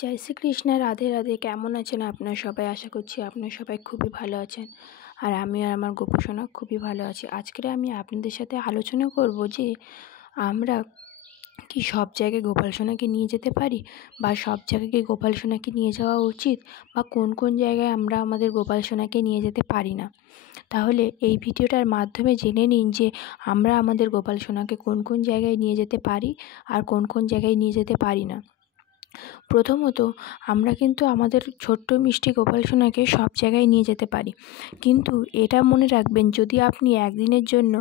জয় শ্রীকৃষ্ণ, রাধে রাধে। কেমন আছেন আপনারা সবাই? আশা করছি আপনারা সবাই খুবই ভালো আছেন। আর আমি আর আমার গোপসোনা খুবই ভালো আছি। আজকে আমি আপনাদের সাথে আলোচনা করব যে আমরা কি সব জায়গায় গোপাল সোনাকে নিয়ে যেতে পারি, বা সব জায়গায় কি গোপাল সোনাকে নিয়ে যাওয়া উচিত, বা কোন কোন জায়গায় আমরা আমাদের গোপাল সোনাকে নিয়ে যেতে পারি না। তাহলে এই ভিডিওটার মাধ্যমে জেনে নিন যে আমরা আমাদের গোপাল সোনাকে কোন কোন জায়গায় নিয়ে যেতে পারি আর কোন কোন জায়গায় নিয়ে যেতে পারি না। প্রথমত, আমরা কিন্তু আমাদের ছোট্ট মিষ্টি গোপাল সোনাকে সব জায়গায় নিয়ে যেতে পারি, কিন্তু এটা মনে রাখবেন, যদি আপনি একদিনের জন্য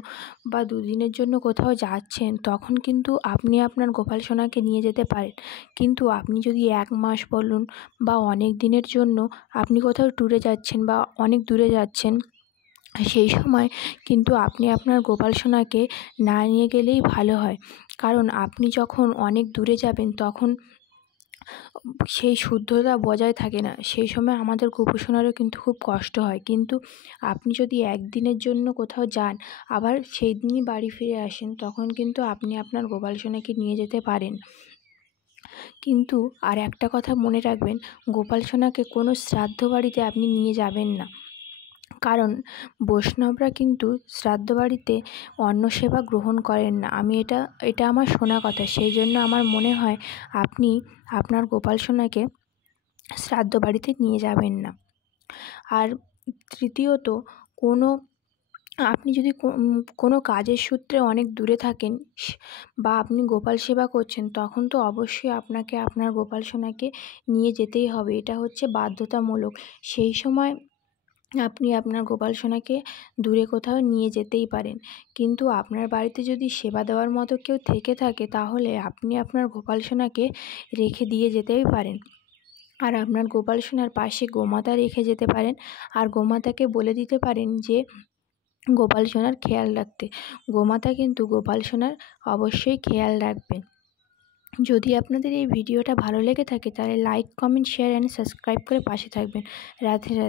বা দুদিনের জন্য কোথাও যাচ্ছেন, তখন কিন্তু আপনি আপনার গোপাল সোনাকে নিয়ে যেতে পারেন। কিন্তু আপনি যদি 1 মাস বলুন বা অনেক দিনের জন্য আপনি কোথাও ট্যুরে যাচ্ছেন বা অনেক দূরে যাচ্ছেন, সেই সময় কিন্তু আপনি আপনার গোপাল সোনাকে না নিয়ে গেলেই ভালো হয়। কারণ আপনি যখন অনেক দূরে যাবেন তখন সেই শুদ্ধতা বজায় থাকে না, সেই সময় আমাদের গোপসোনারও কিন্তু খুব কষ্ট হয়। কিন্তু আপনি যদি একদিনের জন্য কোথাও যান, আবার সেই দিনই বাড়ি ফিরে আসেন, তখন কিন্তু আপনি আপনার গোপাল সোনাকে নিয়ে যেতে পারেন। কিন্তু আর একটা কথা মনে রাখবেন, গোপাল সোনাকে কোনো শ্রাদ্ধ বাড়িতে আপনি নিয়ে যাবেন না, কারণ বৈষ্ণবরা কিন্তু শ্রাদ্ধ বাড়িতে অন্ন সেবা গ্রহণ করেন না। এটা আমার শোনা কথা, সেই জন্য আমার মনে হয় আপনি আপনার গোপাল সোনাকে শ্রাদ্ধ বাড়িতে নিয়ে যাবেন না। আর তৃতীয়ত, আপনি যদি কোনো কাজের সূত্রে অনেক দূরে থাকেন বা আপনি গোপাল সেবা করছেন, তখন তো অবশ্যই আপনাকে আপনার গোপাল সোনাকে নিয়ে যেতেই হবে, এটা হচ্ছে বাধ্যতামূলক। সেই সময় আপনি আপনার গোপাল সোনাকে দূরে কোথাও নিয়ে যেতেই পারেন। কিন্তু আপনার বাড়িতে যদি সেবা দেওয়ার মতো কেউ থেকে থাকে, তাহলে আপনি আপনার গোপাল সোনাকে রেখে দিয়ে যেতেই পারেন। আর আপনার গোপাল সোনার পাশে গোমাতা রেখে যেতে পারেন, আর গোমাতাকে বলে দিতে পারেন যে গোপাল সোনার খেয়াল রাখতে। গোমাতা কিন্তু গোপাল সোনার অবশ্যই খেয়াল রাখবে। যদি আপনাদের এই ভিডিওটা ভালো লেগে থাকে, তাহলে like, comment, share and subscribe করে পাশে থাকবেন। রাধে রাধে।